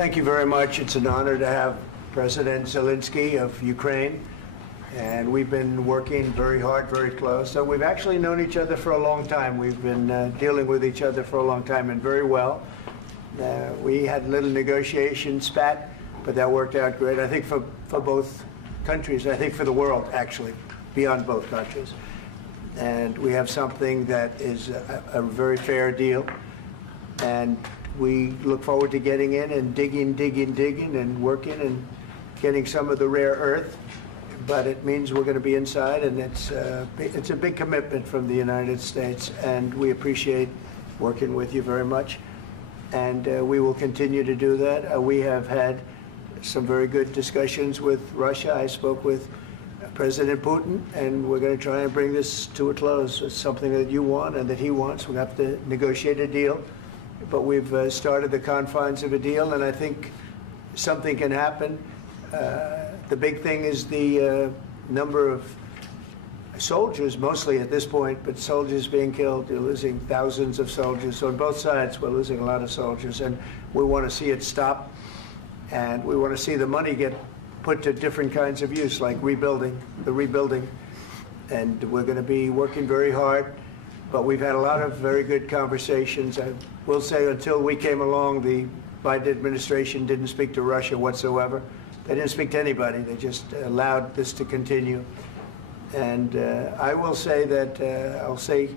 thank you very much. It's an honor to have President Zelensky of Ukraine, and we've been working very hard, very close. So we've actually known each other for a long time. We've been dealing with each other for a long time, and very well. We had a little negotiation spat, but that worked out great. I think for both countries, I think for the world, actually, beyond both countries. And we have something that is a very fair deal. And we look forward to getting in and digging and working and getting some of the rare earth. But it means we're going to be inside, and it's a big commitment from the United States, and we appreciate working with you very much. And we will continue to do that. We have had some very good discussions with Russia. I spoke with President Putin, and we're going to try and bring this to a close. It's something that you want and that he wants. We have to negotiate a deal, but we've started the confines of a deal, and I think something can happen. The big thing is the number of soldiers, mostly at this point, but soldiers being killed. You're losing thousands of soldiers. So on both sides, we're losing a lot of soldiers, and we want to see it stop, and we want to see the money get put to different kinds of use, like rebuilding, and we're going to be working very hard. But we've had a lot of very good conversations. I will say, until we came along, the Biden administration didn't speak to Russia whatsoever. They didn't speak to anybody. They just allowed this to continue. And I will say that, I'll say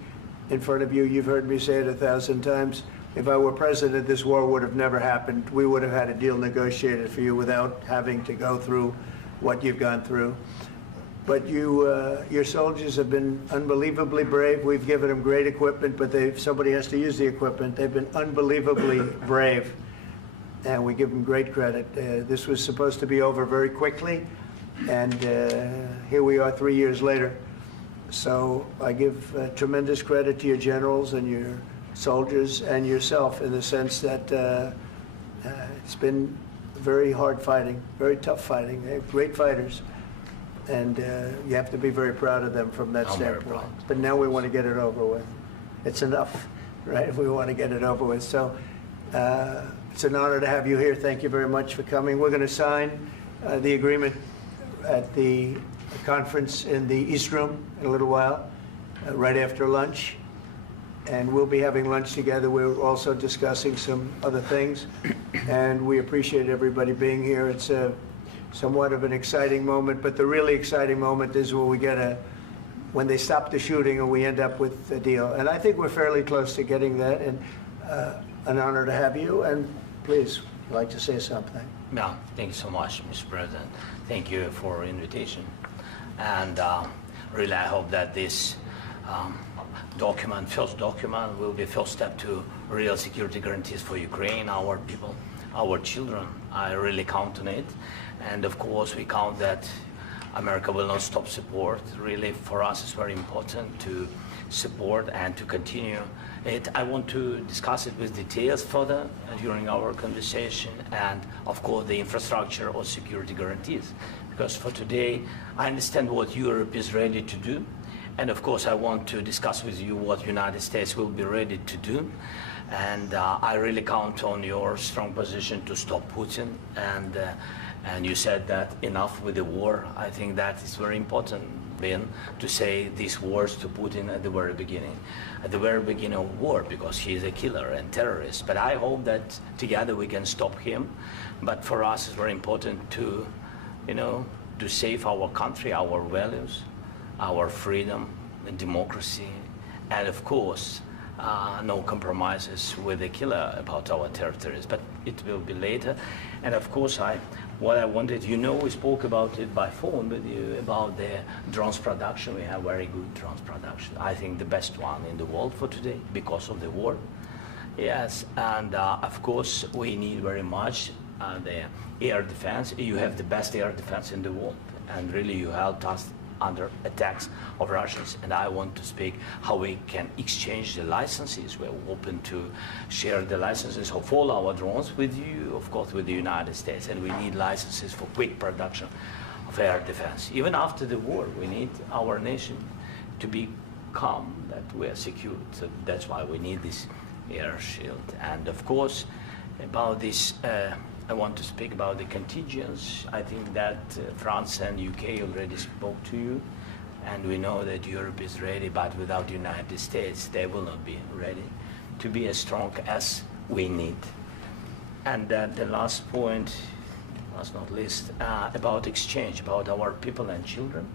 in front of you, you've heard me say it 1,000 times, if I were president, this war would have never happened. We would have had a deal negotiated for you without having to go through what you've gone through. But your soldiers have been unbelievably brave. We've given them great equipment, but somebody has to use the equipment. They've been unbelievably brave, and we give them great credit. This was supposed to be over very quickly, and here we are 3 years later. So I give tremendous credit to your generals and your soldiers and yourself, in the sense that it's been very hard fighting, very tough fighting. They're great fighters, and you have to be very proud of them from that standpoint. But now we want to get it over with. It's enough, right? We want to get it over with. So it's an honor to have you here. Thank you very much for coming. We're going to sign the agreement at the conference in the East Room in a little while, right after lunch. And we'll be having lunch together. We're also discussing some other things, and we appreciate everybody being here. It's somewhat of an exciting moment, but the really exciting moment is when they stop the shooting and we end up with a deal. And I think we're fairly close to getting that, and an honor to have you. And please, you'd like to say something? Yeah, thank you so much, Mr. President. Thank you for invitation. And really, I hope that this first document will be first step to real security guarantees for Ukraine, our people, our children. I really count on it. And of course, we count that America will not stop support. Really, for us, it's very important to support and to continue it. I want to discuss it with details further during our conversation, and of course, the infrastructure or security guarantees. Because for today, I understand what Europe is ready to do. And of course, I want to discuss with you what United States will be ready to do. And I really count on your strong position to stop Putin. And you said that enough with the war. I think that is very important, Ben, to say these words to Putin at the very beginning of war, because he is a killer and terrorist. But I hope that together we can stop him. But for us, it's very important to, to save our country, our values, our freedom and democracy, and of course, no compromises with the killer about our territories. But it will be later. And of course, what I wanted, we spoke about it by phone with you about the drones production. We have very good drones production. I think the best one in the world for today because of the war. Yes, and of course, we need very much the air defense. You have the best air defense in the world, and really you helped us under attacks of Russians. And I want to speak how we can exchange the licenses. We're open to share the licenses of all our drones with you, of course, with the United States. And we need licenses for quick production of air defense. Even after the war, we need our nation to be calm, that we are secure. So that's why we need this air shield. And of course, about this I want to speak about the contingents. I think that France and UK already spoke to you, and we know that Europe is ready, but without the United States, they will not be ready to be as strong as we need. And the last point, last not least, about exchange, about our people and children.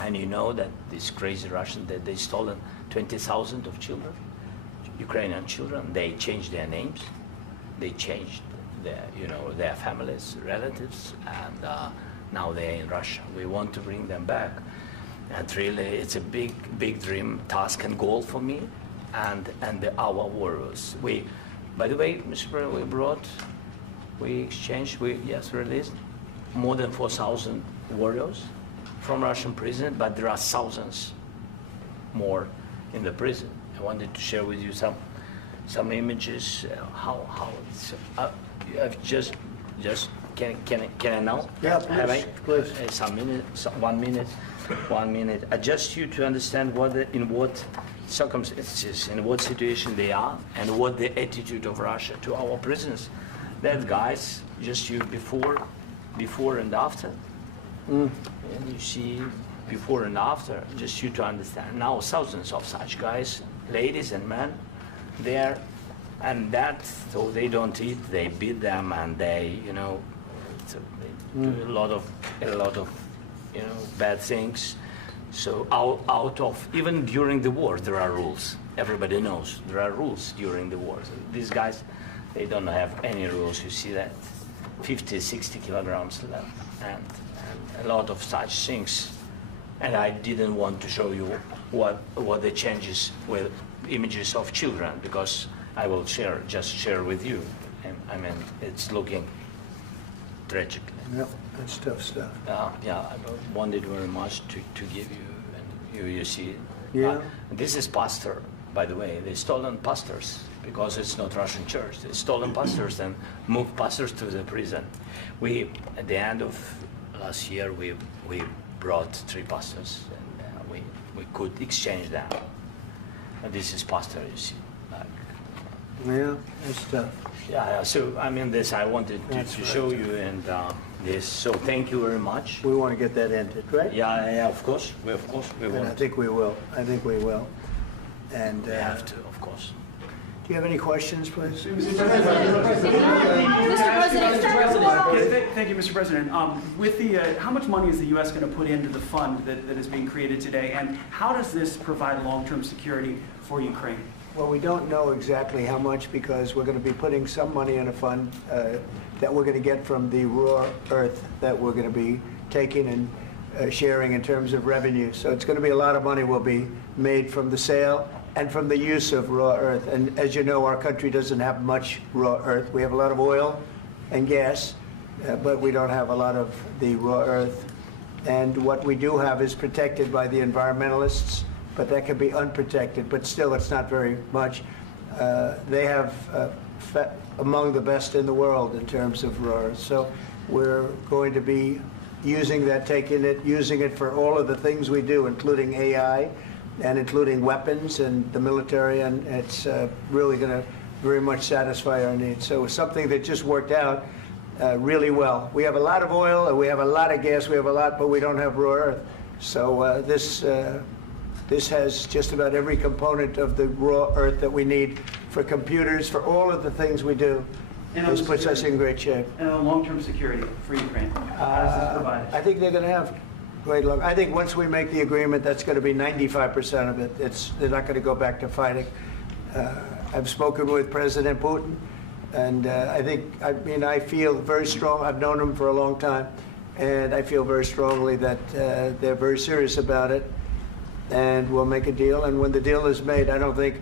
And you know that these crazy Russians, that they stolen 20,000 of children, Ukrainian children. They changed their names, they changed their families, relatives, and now they're in Russia. We want to bring them back, and really, it's a big dream, task, and goal for me, and our warriors. By the way, Mr. President, we exchanged, released more than 4,000 warriors from Russian prison, but there are thousands more in the prison. I wanted to share with you some images. How it's. I've just can I now? Yeah, please. Some minutes, 1 minute, 1 minute. Just you to understand in what circumstances, in what situation they are, and what the attitude of Russia to our prisoners. That guys, just you before and after. And you see before and after, just you to understand. Now thousands of such guys, ladies and men, there, and that, so they don't eat, they beat them, and they, they do a lot of, bad things. So out of, even during the war, there are rules. Everybody knows there are rules during the war. So these guys, they don't have any rules. You see that 50, 60 kilograms left, and a lot of such things. And I didn't want to show you what the changes with images of children, because I will just share with you. And I mean, it's looking tragic. Yep, that's tough stuff. I wanted very much to give you, and you see. Yeah. This is pastor, by the way. They stolen pastors because it's not Russian church. They stolen pastors and moved pastors to the prison. At the end of last year, we brought 3 pastors, and we could exchange them. And this is pastor, you see. Yeah, that's tough. Yeah. So I mean, this I wanted to show you, and this. So thank you very much. We want to get that ended, right? Yeah. Of course. We And want. I think we will. And We have to, of course. do you have any questions, please? Mr. President. Thank you, Mr. President. With how much money is the U.S. going to put into the fund that is being created today, and how does this provide long-term security for Ukraine? Well, we don't know exactly how much, because we're going to be putting some money in a fund that we're going to get from the raw earth that we're going to be taking and sharing in terms of revenue. So it's going to be a lot of money will be made from the sale and from the use of raw earth. And as you know, our country doesn't have much raw earth. We have a lot of oil and gas, but we don't have a lot of the raw earth. And what we do have is protected by the environmentalists, but that can be unprotected, but still it's not very much. They have among the best in the world in terms of raw earth. So we're going to be using that, using it for all of the things we do, including AI and including weapons and the military, and it's really going to very much satisfy our needs. So it's something that just worked out really well. We have a lot of oil, and we have a lot of gas, we have a lot, but we don't have raw earth. So this has just about every component of the raw earth that we need for computers, for all of the things we do. This puts us in great shape. And a long-term security for Ukraine. How does this provide it? I think they're going to have great luck. I think once we make the agreement, that's going to be 95% of it. They're not going to go back to fighting. I've spoken with President Putin, and I feel very strong. I've known him for a long time, and I feel very strongly that they're very serious about it. And we'll make a deal. And when the deal is made, I don't think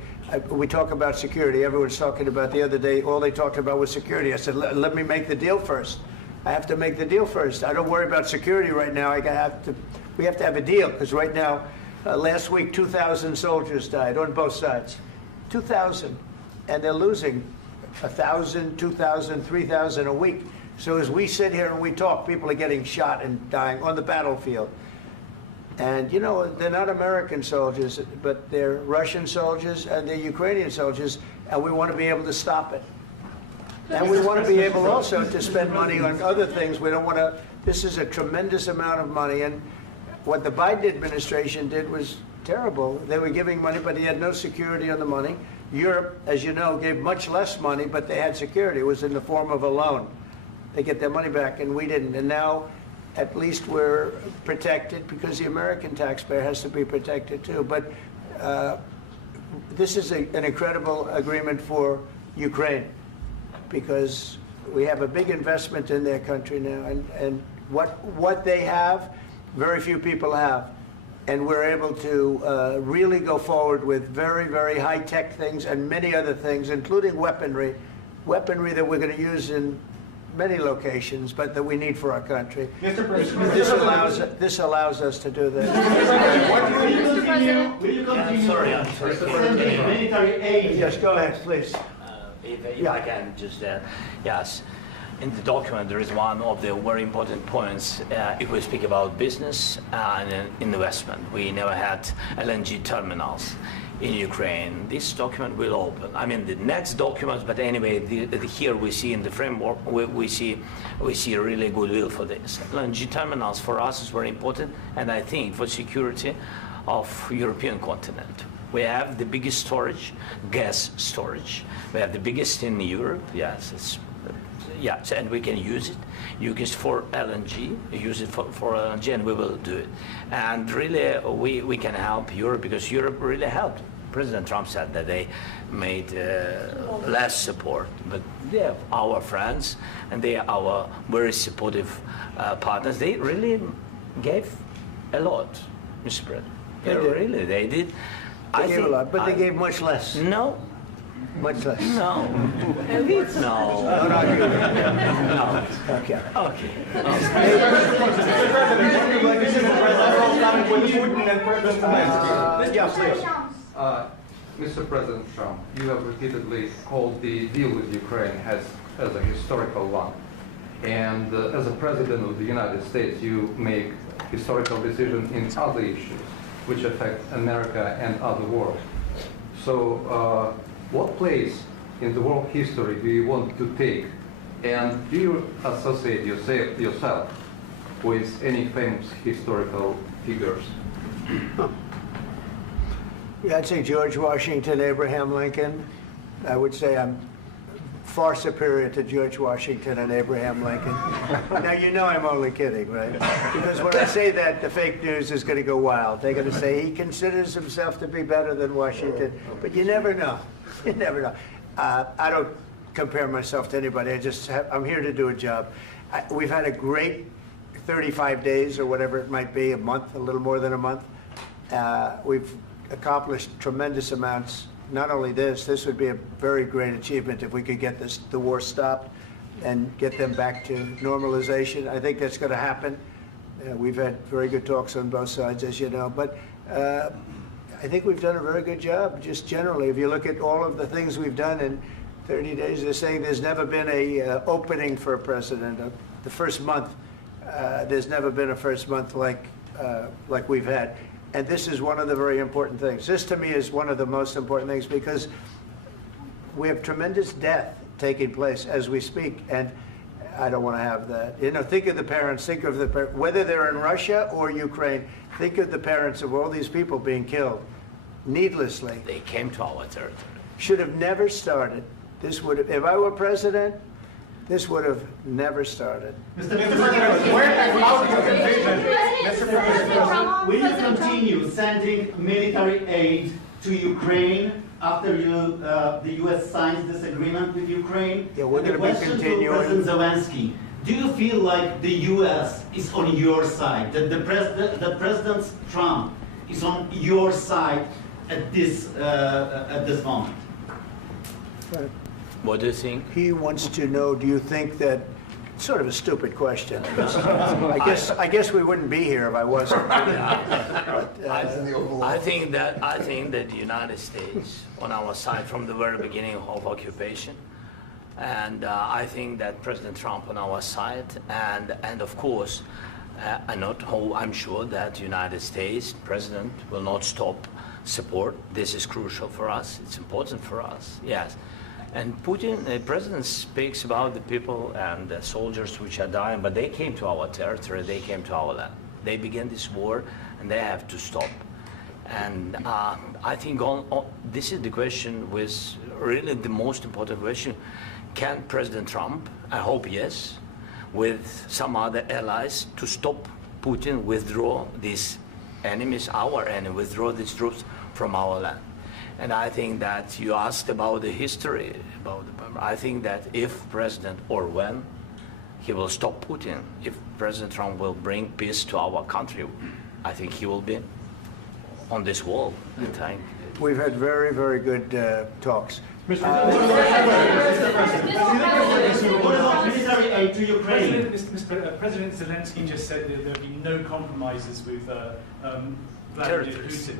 we talk about security. Everyone's talking about the other day. All they talked about was security. I said, let me make the deal first. I have to make the deal first. I don't worry about security right now. We have to have a deal, because right now, last week, 2,000 soldiers died on both sides. 2,000, and they're losing 1,000, 2,000, 3,000 a week. So as we sit here and we talk, people are getting shot and dying on the battlefield. And, they're not American soldiers, but they're Russian soldiers and they're Ukrainian soldiers, and we want to be able to stop it. And we want to be able also to spend money on other things. We don't want to, this is a tremendous amount of money. And what the Biden administration did was terrible. They were giving money, but he had no security on the money. Europe, as you know, gave much less money, but they had security. It was in the form of a loan. They get their money back, and we didn't. And now, at least we're protected because the American taxpayer has to be protected too. But this is an incredible agreement for Ukraine because we have a big investment in their country now, and what they have, very few people have. And we're able to really go forward with very, very high-tech things and many other things, including weaponry that we're going to use in many locations, but that we need for our country. Mr. President, This allows us to do that. will you continue I'm sorry. sending military aid? Yes, go ahead, please. If I can just, yes. In the document, there is one of the very important points. If we speak about business and investment, we never had LNG terminals in Ukraine. This document will open. I mean, the next documents, but anyway, here we see in the framework, we see really goodwill for this. LNG terminals for us is very important, and I think for security of European continent. We have the biggest storage, gas storage. We have the biggest in Europe. Yes, yes, and we can use it. Use it for LNG. Use it for LNG, and we will do it. And really, we can help Europe because Europe really helped. President Trump said that they made less support, but they are our friends and they are our very supportive partners. They really gave a lot, Mr. President. They did. They gave a lot, but they gave much less. No. Much less. No. No. No, not you. No. Okay. Okay. Mr. President Trump, you have repeatedly called the deal with Ukraine as a historical one. And as a President of the United States, you make historical decisions in other issues which affect America and other world. So what place in the world history do you want to take? And do you associate yourself with any famous historical figures? Yeah, I'd say George Washington, Abraham Lincoln. I would say I'm far superior to George Washington and Abraham Lincoln. Now, you know I'm only kidding, right? Because when I say that, the fake news is going to go wild. They're going to say he considers himself to be better than Washington. But you never know. You never know. I don't compare myself to anybody. I'm here to do a job. We've had a great 35 days or whatever it might be, a month, a little more than a month. We've accomplished tremendous amounts. Not only this would be a very great achievement if we could get the war stopped and get them back to normalization. I think that's going to happen. We've had very good talks on both sides, as you know. But I think we've done a very good job, just generally. If you look at all of the things we've done in 30 days, they're saying there's never been a opening for a president. The first month, there's never been a first month like we've had. And this is one of the very important things. This, to me, is one of the most important things because we have tremendous death taking place as we speak, and I don't want to have that. You know, think of the parents, whether they're in Russia or Ukraine, think of the parents of all these people being killed needlessly. They came to our territory. Should have never started. This would have, if I were president, this would have never started. Mr. President, where has out your invasion? Mr. President, will you continue sending military aid to Ukraine after the U.S. signs this agreement with Ukraine? Yeah, we're going to be continuing. To President Zelensky, do you feel like the U.S. is on your side, that President Trump is on your side at this moment? Right. What do you think? He wants to know, do you think that, sort of a stupid question. I guess we wouldn't be here if I wasn't. I think that the United States on our side from the very beginning of occupation, and I think that President Trump on our side, and of course, I'm sure that the United States President will not stop support. This is crucial for us. It's important for us. Yes. And Putin, the president speaks about the people and the soldiers which are dying, but they came to our territory, they came to our land. They began this war, and they have to stop. And I think this is the question, with really the most important question. Can President Trump, I hope yes, with some other allies, to stop Putin, withdraw these enemies, our enemy, withdraw these troops from our land? And I think that you asked about the history, I think that if President, or when, he will stop Putin, if President Trump will bring peace to our country, I think he will be on this wall. We've had very, very good talks. What about military aid to Ukraine? President Zelensky just said that there'll be no compromises with Vladimir Putin.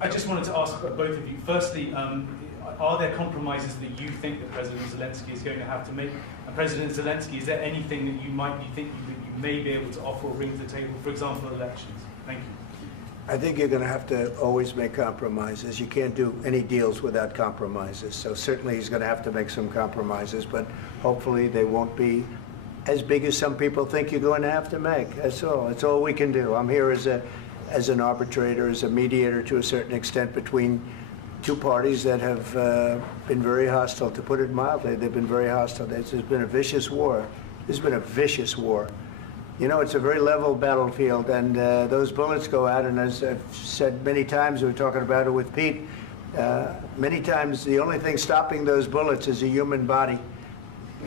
I just wanted to ask both of you. Firstly, are there compromises that you think that President Zelensky is going to have to make? And President Zelensky, is there anything that you might be thinking that you may be able to offer or bring to the table, for example, elections? Thank you. I think you're going to have to always make compromises. You can't do any deals without compromises. So certainly he's going to have to make some compromises, but hopefully they won't be as big as some people think you're going to have to make. That's all. That's all we can do. I'm here as an arbitrator, as a mediator to a certain extent between two parties that have been very hostile. To put it mildly, they've been very hostile. There's been a vicious war. There's been a vicious war. You know, it's a very level battlefield, and those bullets go out, and as I've said many times, we were talking about it with Pete, many times the only thing stopping those bullets is a human body.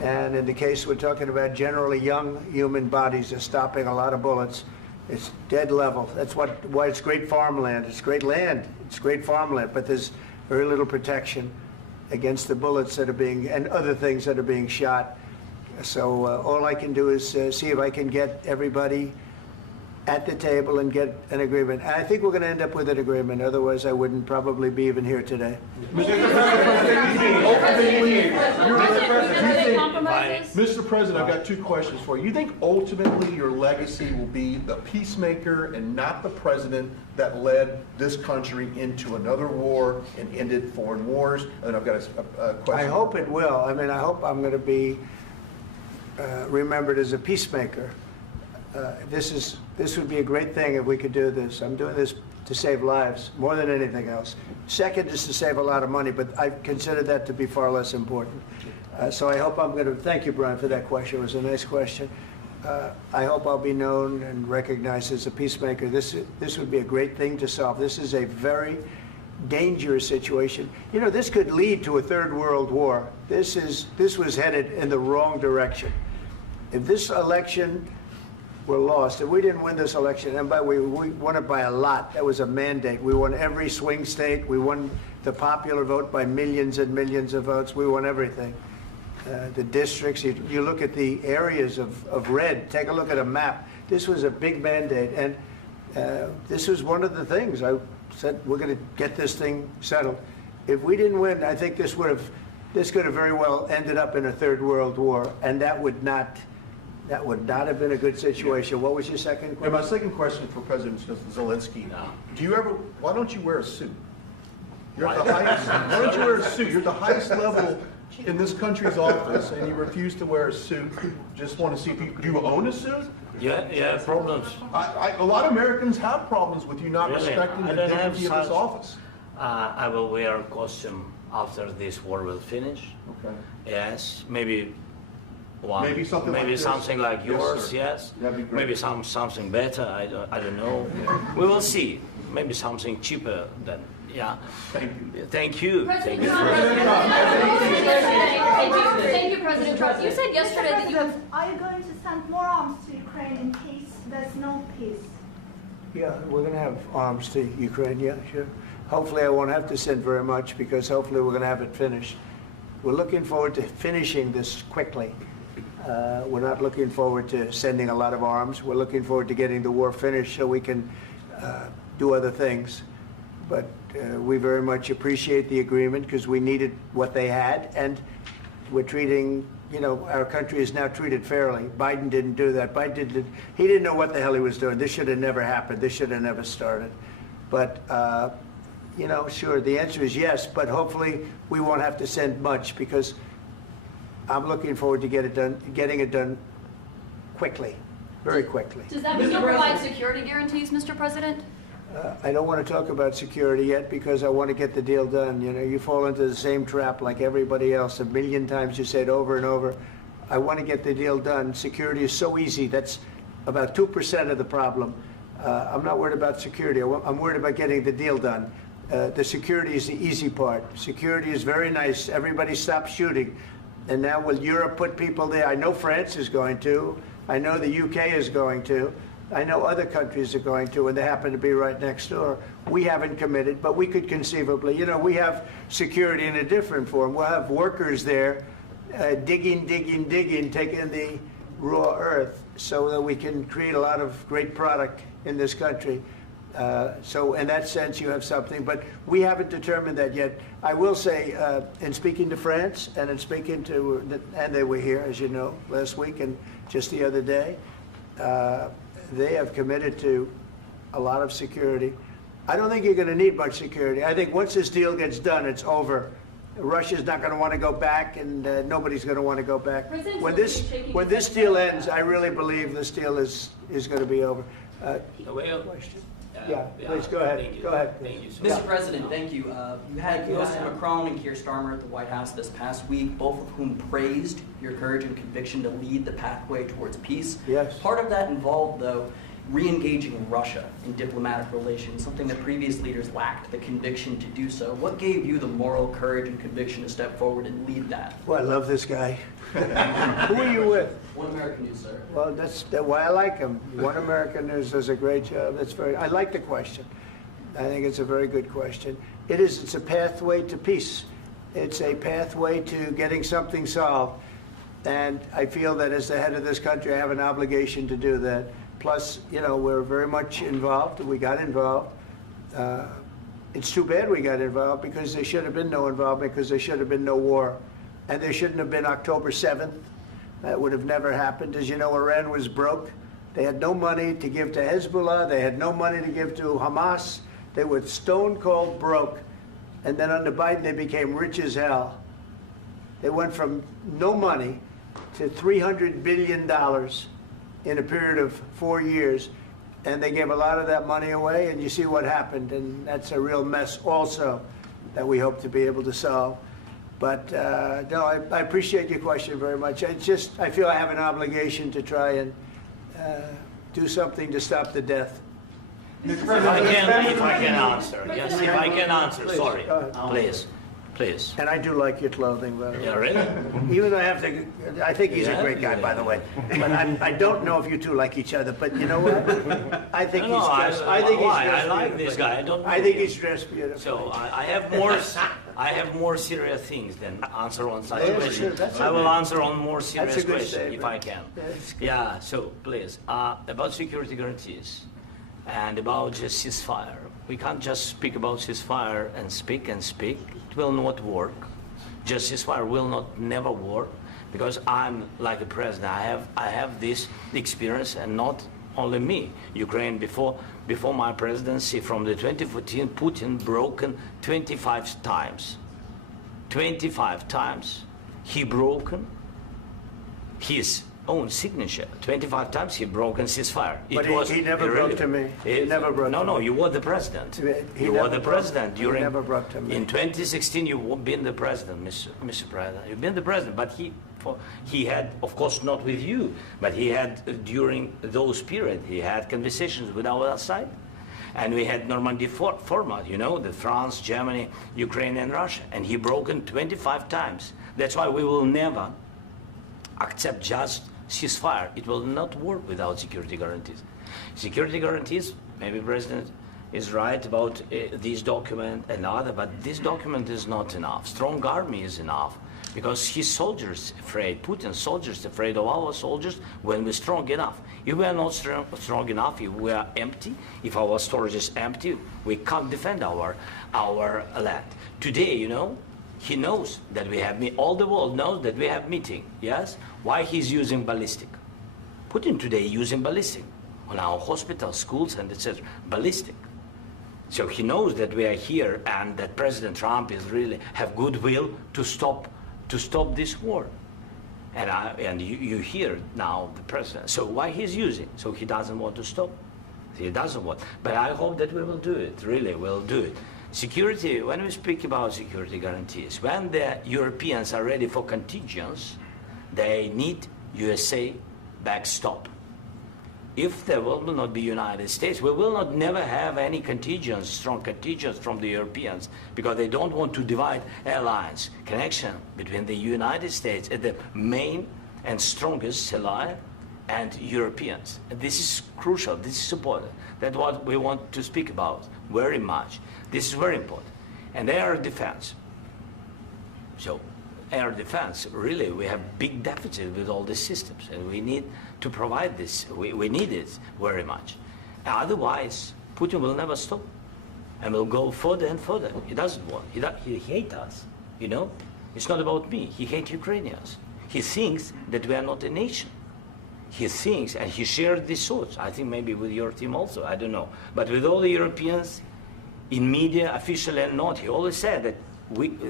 And in the case we're talking about, generally young human bodies are stopping a lot of bullets. It's dead level. That's why it's great farmland. It's great land. It's great farmland, but there's very little protection against the bullets that are being, and other things that are being shot. So all I can do is see if I can get everybody at the table and get an agreement. And I think we're going to end up with an agreement. Otherwise, I wouldn't probably be even here today. Mr. President, I've got two questions for you. You think ultimately your legacy will be the peacemaker and not the president that led this country into another war and ended foreign wars? And I've got a question. I hope it will. I mean, I hope I'm going to be remembered as a peacemaker. This would be a great thing if we could do this. I'm doing this to save lives more than anything else. Second is to save a lot of money, but I consider that to be far less important. So I hope I'm going to, thank you, Brian, for that question. It was a nice question. I hope I'll be known and recognized as a peacemaker. This would be a great thing to solve. This is a very dangerous situation. You know, this could lead to a third world war. This was headed in the wrong direction. If this election were lost, if we didn't win this election, and by the way, we won it by a lot. That was a mandate. We won every swing state. We won the popular vote by millions and millions of votes. We won everything. The districts, you look at the areas of red, take a look at a map. This was a big mandate, and this was one of the things. I said, we're going to get this thing settled. If we didn't win, I think this could have very well ended up in a third world war, and that would not have been a good situation. What was your second question? And my second question for President Zelensky, why don't you wear a suit? You're at the highest, why don't you wear a suit? You're at the highest level in this country's office, and you refuse to wear a suit. Just want to see if do you own a suit? Yeah, problems. A lot of Americans have problems with you not respecting the dignity of this office. I will wear a costume after this war will finish. Okay. Yes, maybe one. Maybe something like this? Something like yours, yes. That'd be great. Maybe something better, I don't know. We will see. Maybe something cheaper than, yeah. Thank you. Thank you. President Trump. Thank you, President Trump. You said yesterday that you have... Are you going to send more arms to Ukraine in case there's no peace? Yeah, we're going to have arms to Ukraine, yeah, sure. Hopefully I won't have to send very much, because hopefully we're going to have it finished. We're looking forward to finishing this quickly. We're not looking forward to sending a lot of arms. We're looking forward to getting the war finished so we can do other things. But we very much appreciate the agreement, because we needed what they had, and we're treating, you know, our country is now treated fairly. Biden didn't do that. He didn't know what the hell he was doing. This should have never happened. This should have never started. But you know, sure, the answer is yes, but hopefully we won't have to send much, because I'm looking forward to getting it done quickly, very quickly. Does that mean you'll provide security guarantees, Mr. President? I don't want to talk about security yet, because I want to get the deal done. You know, you fall into the same trap like everybody else. A million times you say it over and over. I want to get the deal done. Security is so easy. That's about 2% of the problem. I'm not worried about security. I'm worried about getting the deal done. The security is the easy part. Security is very nice. Everybody stopped shooting. And now will Europe put people there? I know France is going to. I know the UK is going to. I know other countries are going to, and they happen to be right next door. We haven't committed, but we could conceivably. You know, we have security in a different form. We'll have workers there digging, taking the raw earth so that we can create a lot of great product in this country. So in that sense, you have something, but we haven't determined that yet. I will say, in speaking to France and in speaking to, and they were here, as you know, last week and just the other day, they have committed to a lot of security. I don't think you're going to need much security. I think once this deal gets done, it's over. Russia's not going to want to go back, and nobody's going to want to go back. When this deal ends, I really believe this deal is going to be over. Question? Yeah, please go ahead. Thank you. Go ahead. Thank you, sir. Mr. President, thank you. You had both Macron and Keir Starmer at the White House this past week, both of whom praised your courage and conviction to lead the pathway towards peace. Yes. Part of that involved, though, re-engaging Russia in diplomatic relations, something that previous leaders lacked the conviction to do so. What gave you the moral courage and conviction to step forward and lead that? Well, I love this guy. Who are you with? One American News, sir. Well, that's why I like him. One American News does a great job. I like the question. I think it's a very good question. It's a pathway to peace. It's a pathway to getting something solved. And I feel that as the head of this country, I have an obligation to do that. Plus, you know, we're very much involved. We got involved. It's too bad we got involved, because there should have been no involvement, because there should have been no war. And there shouldn't have been October 7th. That would have never happened. As you know, Iran was broke. They had no money to give to Hezbollah. They had no money to give to Hamas. They were stone cold broke. And then under Biden, they became rich as hell. They went from no money to $300 billion in a period of 4 years. And they gave a lot of that money away, and you see what happened. And that's a real mess also that we hope to be able to solve. But no, I appreciate your question very much. I feel I have an obligation to try and do something to stop the death. If I can answer, yes, if I can answer, Please, sorry, go ahead. please. And I do like your clothing, by the way. Yeah, really? Even though I think he's a great guy, by the way. But I don't know if you two like each other. But you know what? I think he's dressed. I like this guy. I think he's dressed beautiful. So I have more serious things than answer on such Yeah, question. sure, that's I will okay. answer on more serious That's a good question if statement. I can. That's good. Yeah. So please, about security guarantees and about just ceasefire. We can't just speak about ceasefire and speak and speak. It will not work. Just ceasefire will never work, because I'm like a president. I have this experience, and not only me. Ukraine before my presidency, from the 2014, Putin broken 25 times. 25 times he broken his own signature. 25 times he broken ceasefire. But he never broke to me. He never broke to me. No, you were the president. You were the president during. He never broke to me. In 2016, you've been the president, Mr. President. You've been the president, but he had, of course, not with you, but he had during those periods. He had conversations with our side, and we had Normandy format. You know, the France, Germany, Ukraine, and Russia, and he broken 25 times. That's why we will never accept just ceasefire. It will not work without security guarantees. Security guarantees, maybe President is right about this document and other, but this document is not enough. Strong army is enough, because his soldiers afraid, Putin's soldiers afraid of our soldiers when we're strong enough. If we are not strong enough, if we are empty, if our storage is empty, we can't defend our land. Today, you know, he knows that we have all the world knows that we have meeting, yes? Why he's using ballistic? Putin today using ballistic on our hospitals, schools, and etc. Ballistic. So he knows that we are here and that President Trump is really have goodwill to stop this war. And you hear now the president. So why he's using? So he doesn't want to stop. He doesn't want. But I hope that we will do it. Really, we'll do it. Security. When we speak about security guarantees, when the Europeans are ready for contingents, they need USA backstop. If there will not be United States, we will not never have any contingents, strong contingents from the Europeans, because they don't want to divide alliance connection between the United States as the main and strongest ally and Europeans. And this is crucial, this is important. That's what we want to speak about very much. This is very important. And air defense. So air defense, really, we have big deficit with all these systems, and we need to provide this. We need it very much. Otherwise, Putin will never stop, and will go further and further. He doesn't want. He hates us. You know, it's not about me. He hates Ukrainians. He thinks that we are not a nation. He thinks, and he shared these thoughts. I think maybe with your team also. I don't know, but with all the Europeans, in media, officially and not, he always said that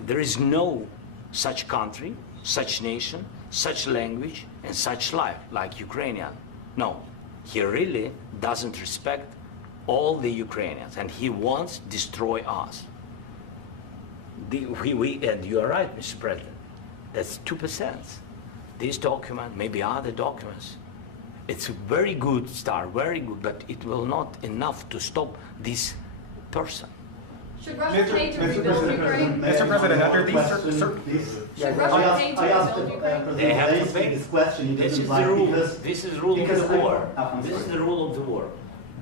there is no such country, such nation, such language, and such life like Ukrainian. No, he really doesn't respect all the Ukrainians, and he wants to destroy us. And you are right, Mr. President, that's 2%. This document, maybe other documents, it's a very good start, very good, but it will not enough to stop this person. Should Russia pay to rebuild Ukraine? Mr. President, under these Should Russia pay to I asked rebuild Ukraine? They have to Zelensky pay. this question. This is the rule. This is the rule of the war. This is the rule of the war.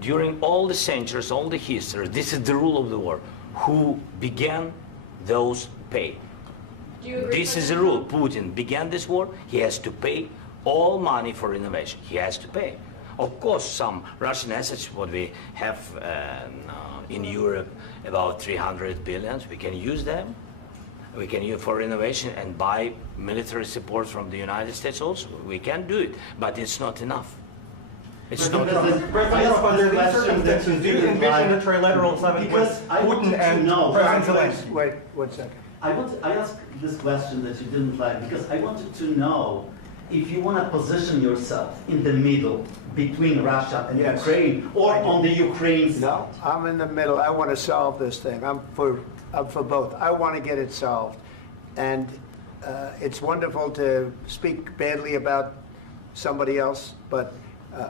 During all the centuries, all the history, this is the rule of the war. Who began, those pay. Do you agree, This is the rule. Putin began this war. He has to pay all money for innovation. He has to pay. Of course, some Russian assets, what we have in Europe, about 300 billion, we can use them. We can use for innovation and buy military support from the United States also. We can do it, but it's not enough. It's not enough. President, under these circumstances, do you envision a trilateral summit with Putin and President Zelensky? Wait 1 second. I asked this question that you didn't like because I wanted to know if you want to position yourself in the middle between Russia and Yes. Ukraine, or on the Ukraine side. No, I'm in the middle. I want to solve this thing. I'm for both. I want to get it solved. And it's wonderful to speak badly about somebody else, but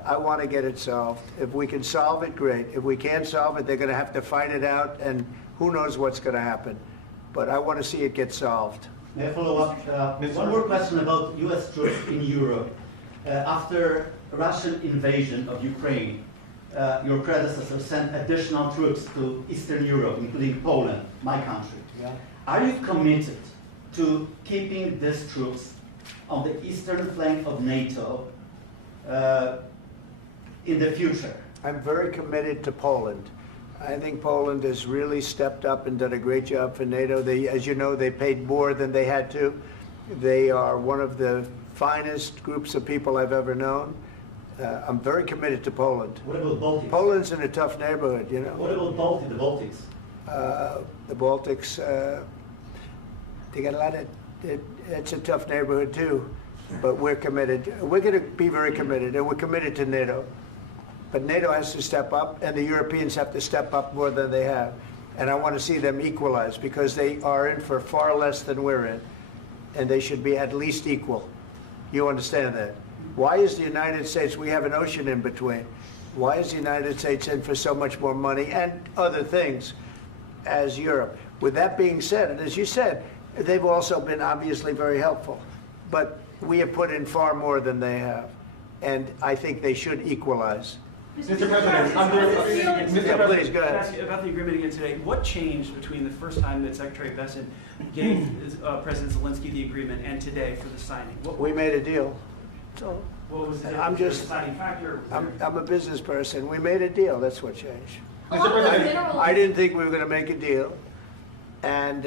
I want to get it solved. If we can solve it, great. If we can't solve it, they're going to have to fight it out, and who knows what's going to happen. But I want to see it get solved. May I follow up? One more question about U.S. troops in Europe. After Russian invasion of Ukraine, your predecessor sent additional troops to Eastern Europe, including Poland, my country. Yeah. Are you committed to keeping these troops on the eastern flank of NATO in the future? I'm very committed to Poland. I think Poland has really stepped up and done a great job for NATO. They, as you know, they paid more than they had to. They are one of the finest groups of people I've ever known. I'm very committed to Poland. What about Baltics? Poland's in a tough neighborhood, you know. What about the Baltics? The Baltics, they got a lot of, it's a tough neighborhood too, but we're committed. We're going to be very committed, and we're committed to NATO. But NATO has to step up, and the Europeans have to step up more than they have. And I want to see them equalize, because they are in for far less than we're in, and they should be at least equal. You understand that? Why is the United States, we have an ocean in between, why is the United States in for so much more money and other things as Europe? With that being said, and as you said, they've also been obviously very helpful, but we have put in far more than they have, and I think they should equalize. Mr. President, Please, go ahead. Ask you about the agreement again today. What changed between the first time that Secretary Bessent gave President Zelensky the agreement and today for the signing? We made a deal. So What was the I'm just, deciding factor? I'm a business person. We made a deal. That's what changed. Along with minerals. I didn't think we were going to make a deal, and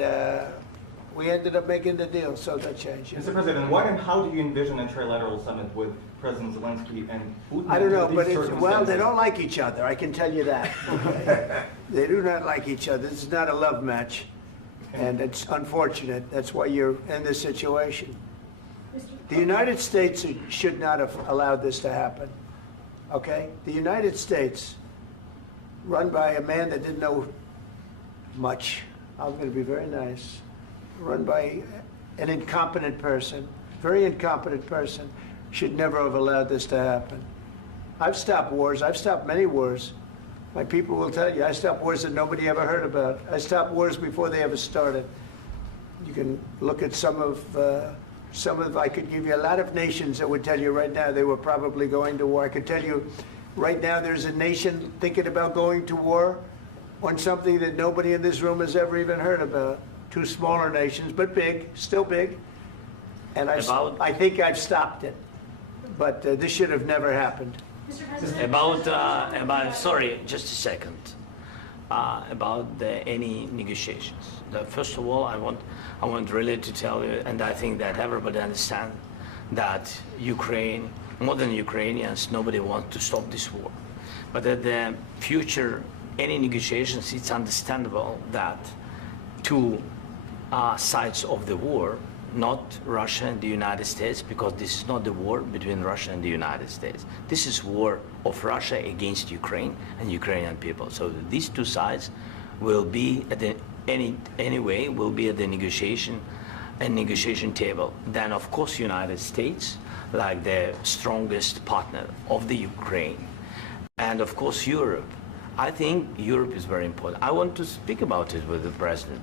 We ended up making the deal, so that changed. Mr. President, what and how do you envision a trilateral summit with President Zelensky and Putin? I don't know, under but these well, they circumstances? don't like each other, I can tell you that. Okay? They do not like each other. This is not a love match, and it's unfortunate. That's why you're in this situation. The United States should not have allowed this to happen, okay? The United States, run by a man that didn't know much, I'm going to be very nice, run by an incompetent person, very incompetent person, should never have allowed this to happen. I've stopped wars. I've stopped many wars. My people will tell you, I stopped wars that nobody ever heard about. I stopped wars before they ever started. You can look at some of, I could give you a lot of nations that would tell you right now they were probably going to war. I could tell you right now there's a nation thinking about going to war on something that nobody in this room has ever even heard about. Two smaller nations, but big, still big. And I think I've stopped it. But this should have never happened. Mr. President, Sorry, just a second. About any negotiations. First of all, I want really to tell you, and I think that everybody understands that Ukraine, more than Ukrainians, nobody wants to stop this war. But at the future, any negotiations, it's understandable that two sides of the war, not Russia and the United States, because this is not the war between Russia and the United States. This is war of Russia against Ukraine and Ukrainian people. So these two sides will be at the anyway will be at the negotiation table. Then of course United States, like the strongest partner of the Ukraine, and of course Europe. I think Europe is very important. I want to speak about it with the president.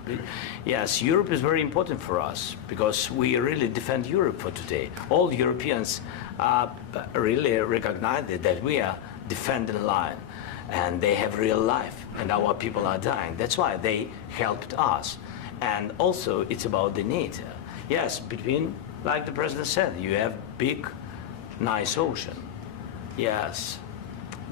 Yes, Europe is very important for us because we really defend Europe for today. All Europeans really recognize that we are defending line, and they have real life, and our people are dying. That's why they helped us. And also, it's about the NATO. Yes, between, like the president said, you have big, nice ocean. Yes,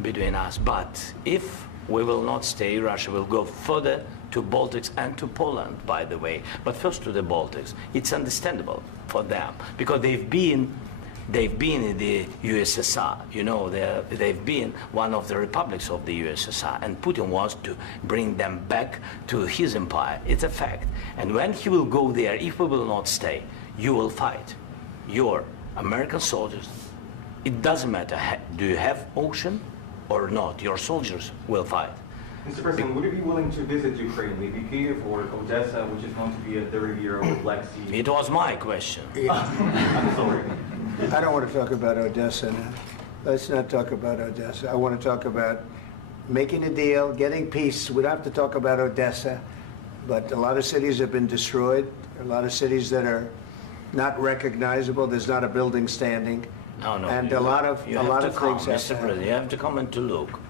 between us. But if we will not stay, Russia will go further to Baltics and to Poland, by the way. But first to the Baltics. It's understandable for them because they've been in the USSR. You know, they've been one of the republics of the USSR, and Putin wants to bring them back to his empire. It's a fact. And when he will go there, if we will not stay, you will fight. Your American soldiers, it doesn't matter, do you have ocean or not, your soldiers will fight. Mr. President, would you be willing to visit Ukraine, maybe Kyiv or Odessa, which is known to be at the riviera of the Black Sea? It was my question. I'm sorry. I don't want to talk about Odessa now. Let's not talk about Odessa. I want to talk about making a deal, getting peace. We don't have to talk about Odessa, but a lot of cities have been destroyed. A lot of cities that are not recognizable. There's not a building standing. No. And a lot of things have Mr. to President, happen. you have to come and to look.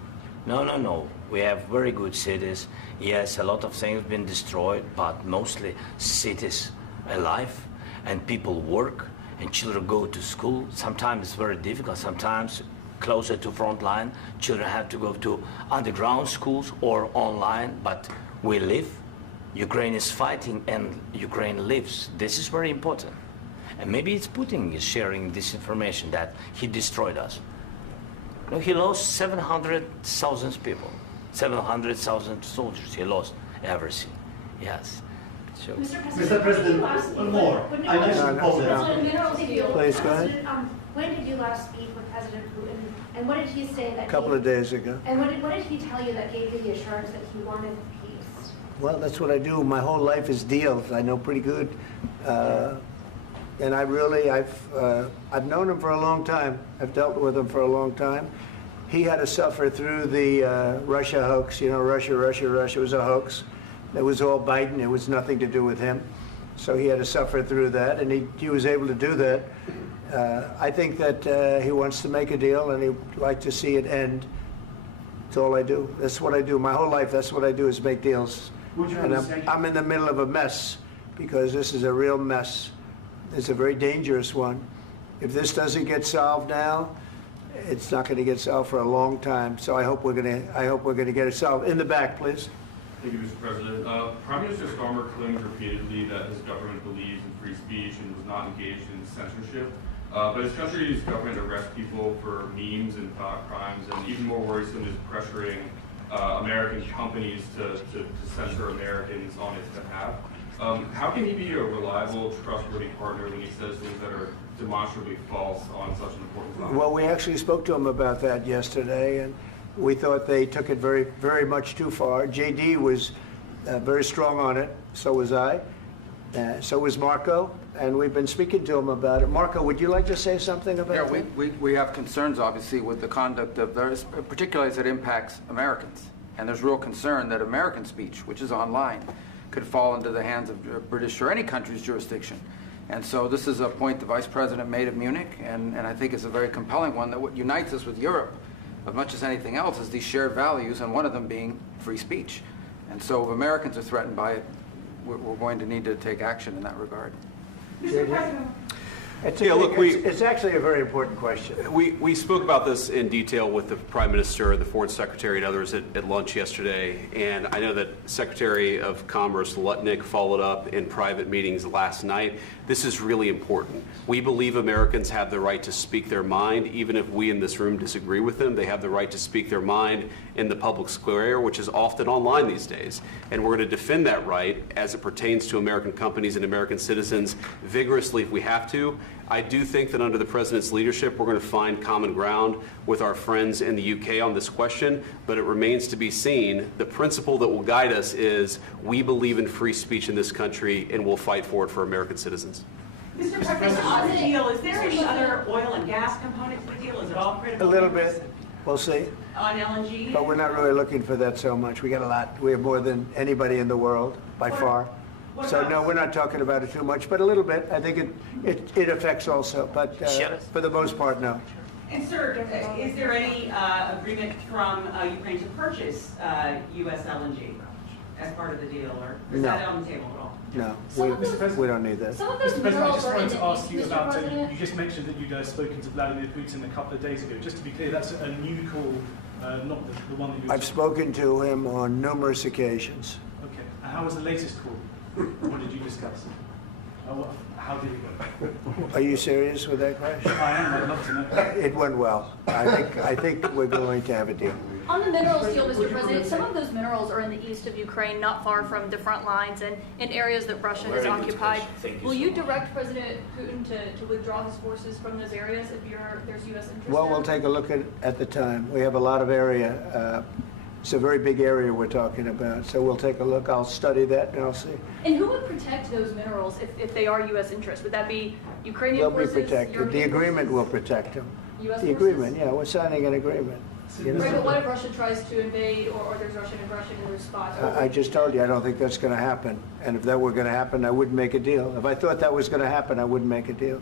No. We have very good cities. Yes, a lot of things have been destroyed, but mostly cities alive, and people work, and children go to school. Sometimes it's very difficult. Sometimes closer to front line, children have to go to underground schools or online, but we live. Ukraine is fighting, and Ukraine lives. This is very important. And maybe it's Putin is sharing this information that he destroyed us. No, he lost 700,000 people, 700,000 soldiers. He lost everything. Yes. So, Mr. President, one more. I mentioned Poland. Please, go ahead. When did you last speak with President Putin, and what did he say that? A couple of days ago. And what did he tell you that gave you the assurance that he wanted peace? Well, that's what I do. My whole life is deals. I know pretty good. And I've known him for a long time. I've dealt with him for a long time. He had to suffer through the Russia hoax. You know, Russia was a hoax. It was all Biden. It was nothing to do with him. So he had to suffer through that, and he was able to do that. I think that he wants to make a deal, and he'd like to see it end. That's all I do. That's what I do. My whole life, that's what I do, is make deals. And I'm in the middle of a mess, because this is a real mess. It's a very dangerous one. If this doesn't get solved now, it's not going to get solved for a long time. So I hope we're going to get it solved. In the back, please. Thank you, Mr. President. Prime Minister Starmer claimed repeatedly that his government believes in free speech and was not engaged in censorship. But his country's government arrests people for memes and thought crimes, and even more worrisome is pressuring American companies to censor Americans on its behalf. How can he be a reliable, trustworthy partner when he says things that are demonstrably false on such an important topic? Well, we actually spoke to him about that yesterday, and we thought they took it very, very much too far. JD was very strong on it. So was I. So was Marco. And we've been speaking to him about it. Marco, would you like to say something about that? Yeah, we have concerns, obviously, with the conduct of those, particularly as it impacts Americans. And there's real concern that American speech, which is online, could fall into the hands of British or any country's jurisdiction. And so this is a point the Vice President made at Munich, and I think it's a very compelling one, that what unites us with Europe, as much as anything else, is these shared values, and one of them being free speech. And so if Americans are threatened by it, we're going to need to take action in that regard. Mr. President. It's actually a very important question. We spoke about this in detail with the Prime Minister, the Foreign Secretary, and others at lunch yesterday. And I know that Secretary of Commerce Lutnick followed up in private meetings last night. This is really important. We believe Americans have the right to speak their mind, even if we in this room disagree with them. They have the right to speak their mind in the public square, which is often online these days. And we're going to defend that right as it pertains to American companies and American citizens vigorously if we have to. I do think that under the President's leadership, we're going to find common ground with our friends in the UK on this question, but it remains to be seen. The principle that will guide us is we believe in free speech in this country, and we'll fight for it for American citizens. Mr. President, on the deal, is there any other oil and gas component to the deal? Is it all critical? A little bit. We'll see. On LNG? But we're not really looking for that so much. We got a lot. We have more than anybody in the world, by far. So no, we're not talking about it too much, but a little bit. I think it affects also, but for the most part, no. And sir, is there any agreement from Ukraine to purchase U.S. LNG as part of the deal, or is that on the table at all? No, we don't need that. Mr. President, I just wanted to ask you about, you just mentioned that you'd spoken to Vladimir Putin a couple of days ago. Just to be clear, that's a new call, not the one that you... I've spoken to him on numerous occasions. Okay. And how was the latest call? What did you discuss? How did it go? Are you serious with that question? I am. I'd love to know. It went well. I think we're going to have a deal. On the minerals deal, Mr. President, some of those minerals are in the east of Ukraine, not far from the front lines and in areas that Russia has occupied. Will you direct President Putin to withdraw his forces from those areas if there's U.S. interest? Well, we'll take a look at the time. We have a lot of area. It's a very big area we're talking about, so we'll take a look. I'll study that and I'll see. And who would protect those minerals if they are U.S. interests? Would that be Ukrainian forces? They'll be protected. The agreement will protect them. U.S. The agreement, yeah, we're signing an agreement. Right, but what if Russia tries to invade or there's Russian aggression in their spots? I just told you, I don't think that's going to happen. And if that were going to happen, I wouldn't make a deal. If I thought that was going to happen, I wouldn't make a deal.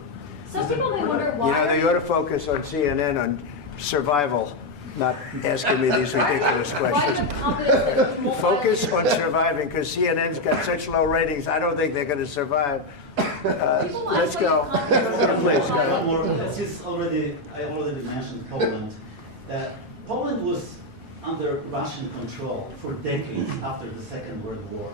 Some people may wonder why. You know, they ought to focus on CNN on survival, not asking me these ridiculous questions. Focus on surviving, because CNN's got such low ratings. I don't think they're going to survive. Let's go. Please, go. I already mentioned Poland. Poland was under Russian control for decades after the Second World War.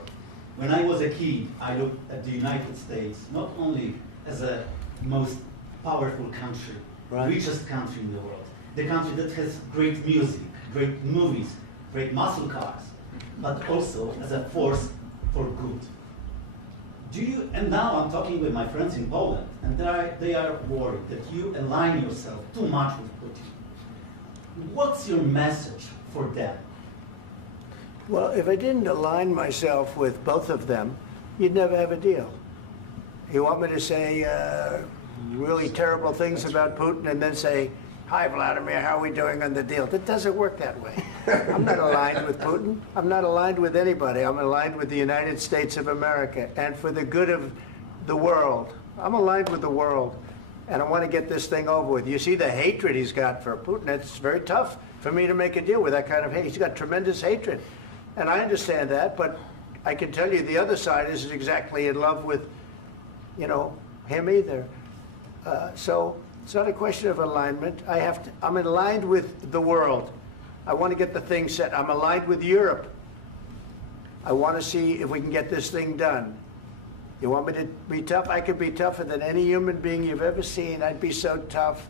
When I was a kid, I looked at the United States not only as a most powerful country, richest country in the world, the country that has great music, great movies, great muscle cars, but also as a force for good. And now I'm talking with my friends in Poland, and they are worried that you align yourself too much with Putin. What's your message for them? Well, if I didn't align myself with both of them, you'd never have a deal. You want me to say really terrible things about Putin and then say, "Hi, Vladimir, how are we doing on the deal?" That doesn't work that way. I'm not aligned with Putin. I'm not aligned with anybody. I'm aligned with the United States of America and for the good of the world. I'm aligned with the world, and I want to get this thing over with. You see the hatred he's got for Putin. It's very tough for me to make a deal with that kind of hate. He's got tremendous hatred, and I understand that, but I can tell you the other side isn't exactly in love with, him either. So it's not a question of alignment. I'm aligned with the world. I want to get the thing set. I'm aligned with Europe. I want to see if we can get this thing done. You want me to be tough? I could be tougher than any human being you've ever seen. I'd be so tough.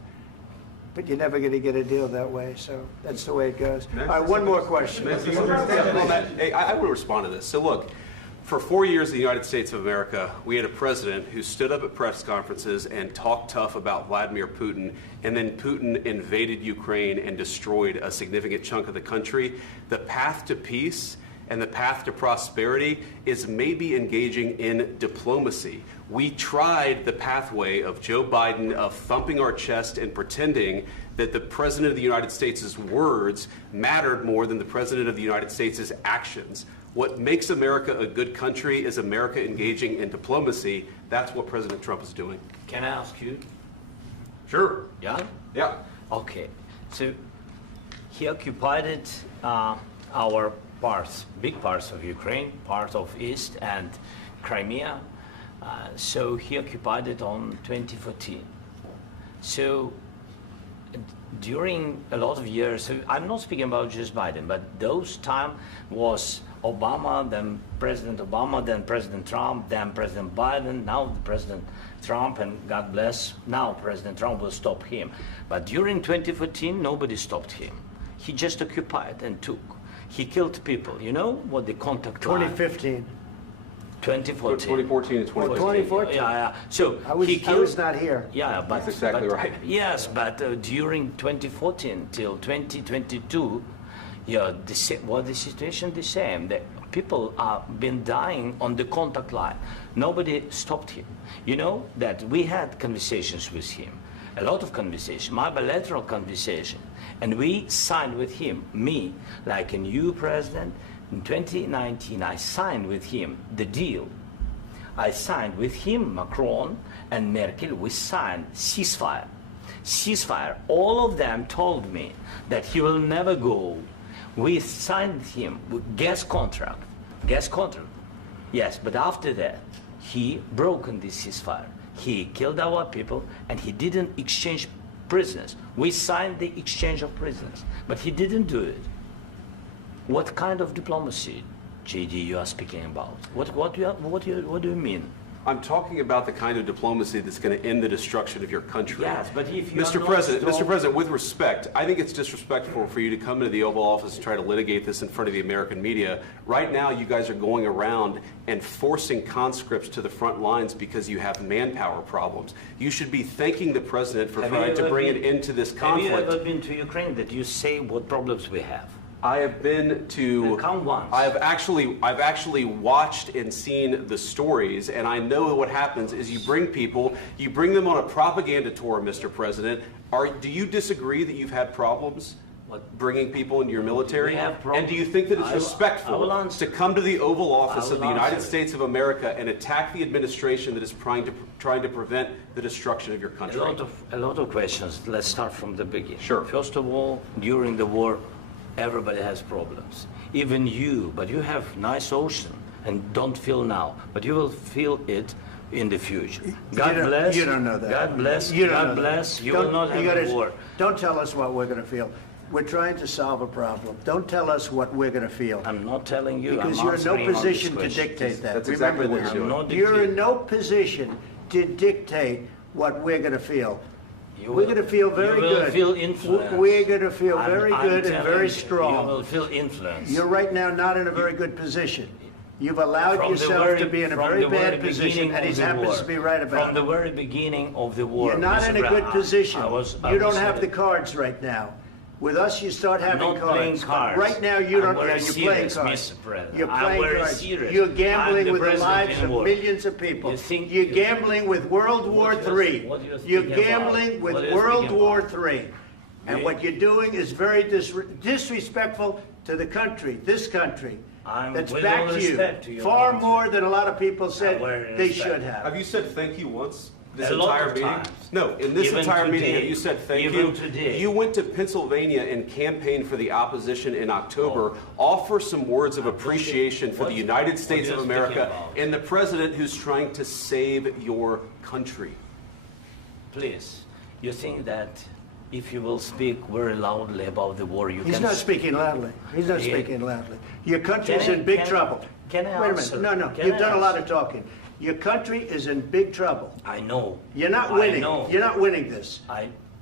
But you're never going to get a deal that way, so that's the way it goes. All right, one more question. Hey, I will respond to this. So look, for 4 years in the United States of America, we had a president who stood up at press conferences and talked tough about Vladimir Putin, and then Putin invaded Ukraine and destroyed a significant chunk of the country. The path to peace and the path to prosperity is maybe engaging in diplomacy. We tried the pathway of Joe Biden of thumping our chest and pretending that the President of the United States' words mattered more than the President of the United States' actions. What makes America a good country is America engaging in diplomacy. That's what President Trump is doing. Can I ask you? Sure. Yeah? Yeah. Okay. So he occupied it, our parts, big parts of Ukraine, part of East and Crimea. So he occupied it on 2014. So during a lot of years, so I'm not speaking about just Biden, but those time was Obama, then President Obama, then President Trump, then President Biden, now President Trump, and God bless, now President Trump will stop him. But during 2014, nobody stopped him. He just occupied and took. He killed people. You know what the contact line? 2015. 2014 2014. and 2015. 2014. Yeah. So I was not here. Yeah, but that's exactly right. Yes, but during 2014 till 2022, yeah, the situation the same. The people have been dying on the contact line. Nobody stopped him. You know that we had conversations with him, a lot of conversation, my bilateral conversation, and we signed with him, me, like a new president. In 2019, I signed with him the deal. I signed with him, Macron and Merkel, we signed ceasefire. Ceasefire. All of them told me that he will never go. We signed with him with gas contract. Gas contract. Yes, but after that, he broken this ceasefire. He killed our people and he didn't exchange prisoners. We signed the exchange of prisoners, but he didn't do it. What kind of diplomacy, JD, you are speaking about? What do you mean? I'm talking about the kind of diplomacy that's going to end the destruction of your country. Yes, but if you Mr. President, with respect, I think it's disrespectful for you to come into the Oval Office and try to litigate this in front of the American media. Right now, you guys are going around and forcing conscripts to the front lines because you have manpower problems. You should be thanking the President for trying to bring an end to this conflict. Have you ever been to Ukraine that you say what problems we have? I have been to. Count once. I've actually watched and seen the stories, and I know what happens is you bring them on a propaganda tour, Mr. President. Do you disagree that you've had problems bringing people into your military? And do you think that it's respectful to come to the Oval Office of the United States of America and attack the administration that is trying to prevent the destruction of your country? A lot of questions. Let's start from the beginning. Sure. First of all, during the war, everybody has problems. Even you, but you have nice ocean and don't feel now, but you will feel it in the future. God bless. You don't know that. God bless. You God bless. You will not have a war. Don't tell us what we're going to feel. We're trying to solve a problem. Don't tell us what we're going to feel. I'm not telling you. Because you're in no position to dictate that. That's exactly what you're doing. You're in no position to dictate what we're going to feel. We're going to feel very good. You will feel influence. We're going to feel very good and very strong. You will feel influence. You're right now not in a very good position. You've allowed yourself to be in a very bad position, and he happens to be right about it. From the very beginning of the war. You're not in a good position. You don't have the cards right now. With us, you start having cards. I'm not playing cards. Right now, you don't. You're playing cards. Mr. President. You're playing cards. Serious. You're gambling with the lives of millions of people. You're gambling with World War III. You're gambling with World War III. And what you're doing is very disrespectful to the country, this country. That's back to you. Far more than a lot of people said they should have. Have you said thank you once? This a entire lot of meeting? times. No, in this Even entire meeting, today. have you said thank Even you? today. You went to Pennsylvania and campaigned for the opposition in October. Offer some words of appreciation for the United States of America and the president who's trying to save your country. Please, you think that if you will speak very loudly about the war, you can... He's not speaking loudly. He's not speaking loudly. Your country's in big trouble. Can I Wait a answer? minute. No, Can you've I done a lot answer? of talking. Your country is in big trouble. I know. You're not I winning. know. You're not winning this.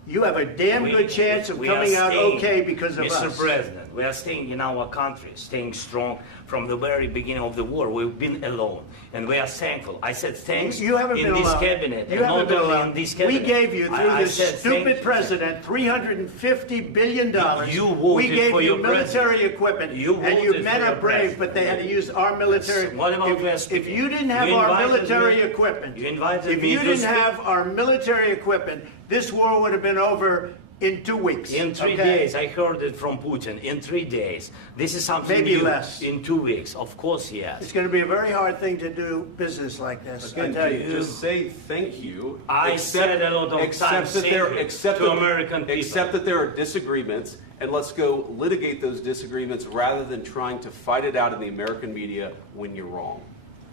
You have a damn good chance of we are coming out staying, okay because of Mr. us. President, we are staying in our country, staying strong from the very beginning of the war. We've been alone, and we are thankful. I said thanks You haven't in been this alone. cabinet, You and haven't not been only alone. in this We cabinet. gave you, through I this said stupid thank you. president, $350 billion. You voted we gave for you your military president. equipment, You and you voted men for are your brave, president. but they had to use our military. What about West If people? you didn't have You our invited military me- equipment, You invited if me you to didn't speak. have our military equipment, this war would have been over in 2 weeks. In 3 okay? days, I heard it from Putin. In 3 days, this is something Maybe new. less. In 2 weeks, of course, yes. It's going to be a very hard thing to do business like this. I Again, tell you. just say thank you. I said a lot of times that thank you to American people. Accept that there are disagreements, and let's go litigate those disagreements rather than trying to fight it out in the American media when you're wrong.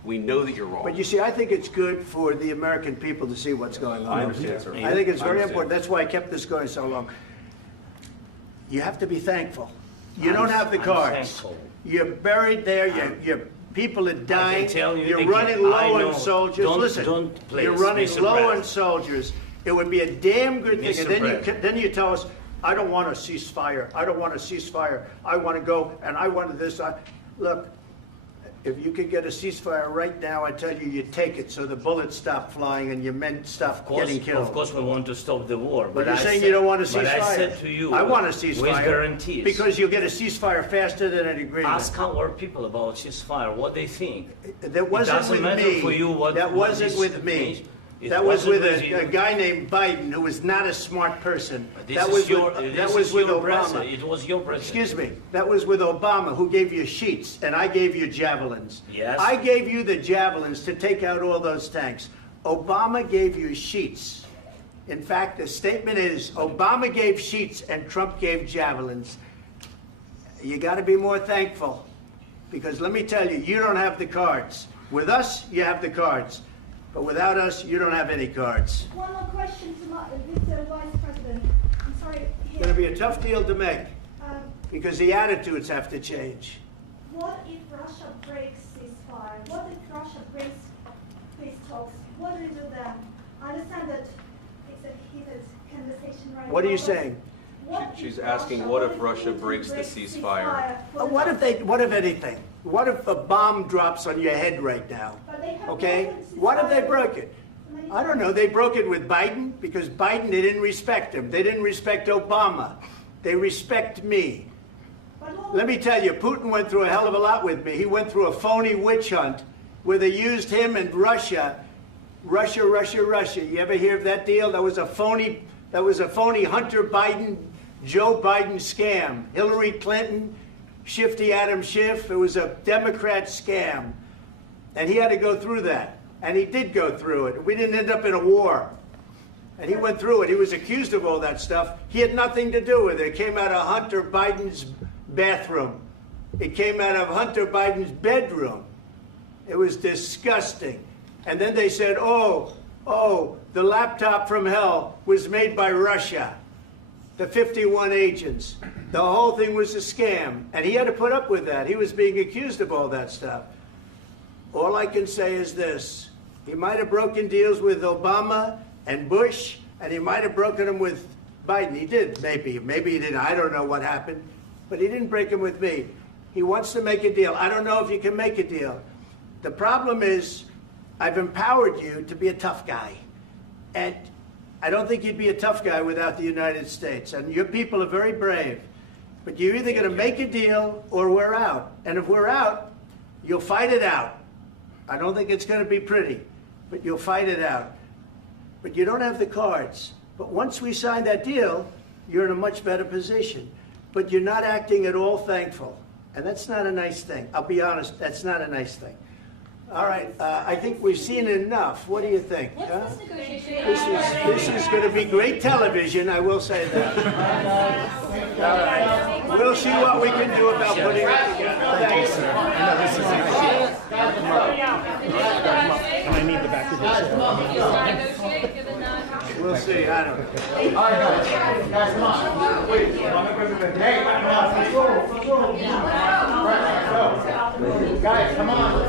We know that you're wrong. But you see, I think it's good for the American people to see what's going on. I understand, sir. I think it's I very understand. important. That's why I kept this going so long. You have to be thankful. You don't have the I'm cards. thankful. You're buried there. Your people are dying. tell you You're again, running I low know. on soldiers. Don't- Listen, don't please, you're running Mr. low on President. soldiers. It would be a damn good thing. Mr. And then President. then you tell us, I don't want a ceasefire. I don't want a ceasefire. I want to go and I want this. Look, if you could get a ceasefire right now, I tell you, you take it so the bullets stop flying and your men stop getting killed. Of course, we want to stop the war. But you're I saying said- you don't want a ceasefire. But I said to you, I want a ceasefire. with guarantees. Because you'll get a ceasefire faster than an agreement. Ask our people about ceasefire, what they think. That wasn't it doesn't with matter me. for you what That what wasn't is- with me. It That was wasn't with you. a guy named Biden, who was not a smart person. This That is was your, with, this that was is with your Obama. president. It was your president. Excuse me. That was with Obama, who gave you sheets, and I gave you javelins. Yes. I gave you the javelins to take out all those tanks. Obama gave you sheets. In fact, the statement is Obama gave sheets and Trump gave javelins. You got to be more thankful, because let me tell you, you don't have the cards. With us, you have the cards. But without us, you don't have any cards. One more question to Mr. Vice President. I'm sorry. It's going to be a tough deal to make, Um, because the attitudes have to change. What if Russia breaks ceasefire? What if Russia breaks peace talks? What do you do then? I understand that it's a heated conversation right now. What are you but saying? what if She's asking, what if Russia Putin breaks the ceasefire? What if anything? What if a bomb drops on your head right now? But they have Okay? broken ceasefire What if they broke it? many I don't know. They broke it with Biden, because Biden, they didn't respect him. They didn't respect Obama. They respect me. Let me tell you, Putin went through a hell of a lot with me. He went through a phony witch hunt where they used him and Russia. Russia. You ever hear of that deal? That was a phony Hunter Biden, Joe Biden scam. Hillary Clinton, Shifty Adam Schiff. It was a Democrat scam. And he had to go through that. And he did go through it. We didn't end up in a war. And he went through it. He was accused of all that stuff. He had nothing to do with it. It came out of Hunter Biden's bathroom. It came out of Hunter Biden's bedroom. It was disgusting. And then they said, oh, the laptop from hell was made by Russia. The 51 agents. The whole thing was a scam. And he had to put up with that. He was being accused of all that stuff. All I can say is this. He might have broken deals with Obama and Bush, and he might have broken them with Biden. He did, maybe. Maybe he didn't. I don't know what happened. But he didn't break them with me. He wants to make a deal. I don't know if you can make a deal. The problem is, I've empowered you to be a tough guy. And I don't think you'd be a tough guy without the United States. And your people are very brave. But you're either going to make a deal or we're out. And if we're out, you'll fight it out. I don't think it's going to be pretty, but you'll fight it out. But you don't have the cards. But once we sign that deal, you're in a much better position. But you're not acting at all thankful. And that's not a nice thing. I'll be honest, that's not a nice thing. All right, I think we've seen enough. What do you think? Huh? This is going to be great television, I will say that. All right. We'll see what we can do about putting it together. Thank you, sir. I need the back of We'll see, I don't know. All right, guys, come on. Wait, hey, let's go. Guys, come Come on.